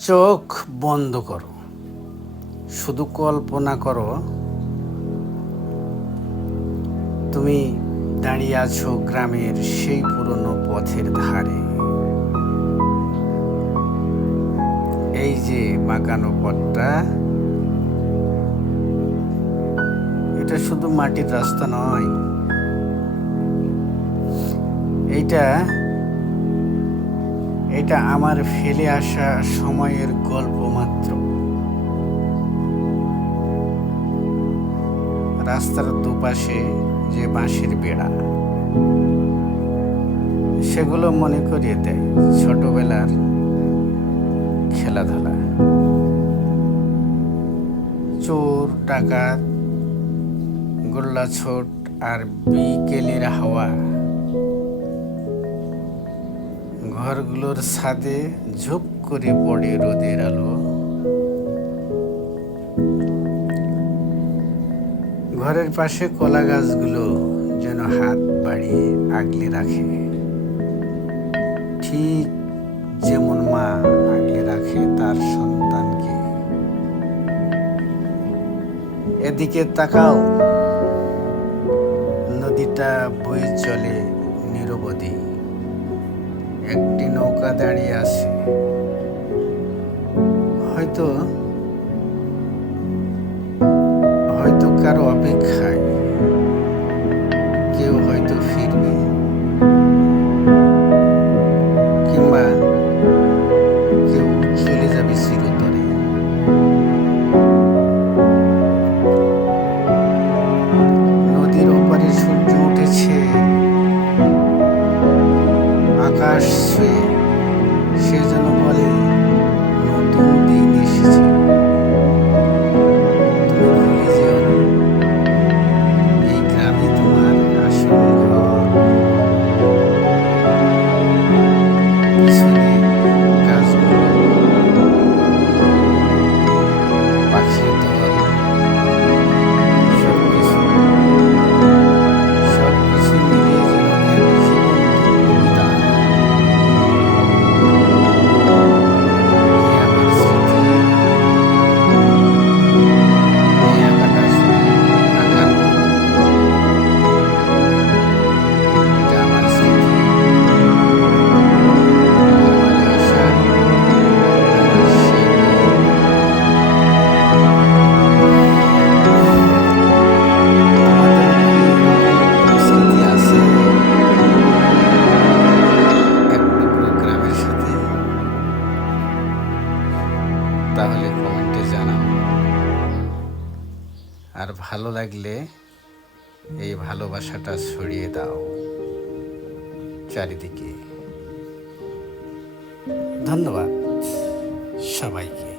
চোখ বন্ধ করো। শুধু কল্পনা করো, তুমি দাঁড়িয়ে আছো গ্রামের সেই পুরনো পথের ধারে। এই যে বাঁকানো পথটা, এটা শুধু মাটির রাস্তা নয়, এইটা এটা আমার ফেলে আসা সময়ের গল্প মাত্র। রাস্তার দুপাশে যে বাঁশের বেড়া, সেগুলো মনে করিয়ে দেয় ছোটবেলার খেলাধুলা। চোর, ডাকাত গোল্লা ছোট আর বিকেলের হাওয়া। ঘরগুলোর ছাদে ঝুপ করে পড়ে রোদের আলো। ঘরের পাশে কলা গাছগুলো যেন হাত বাড়িয়ে আগলে রাখে। ঠিক যেমন মা আগলে রাখে তার সন্তানকে। এদিকে তাকাও। নদীটা বয়ে চলে নিরবধি একটি নৌকা দাঁড়িয়ে আছে। হয়তো আর ভালো লাগলে এই ভালোবাসাটা ছড়িয়ে দাও চারিদিকে। ধন্যবাদ সবাইকে।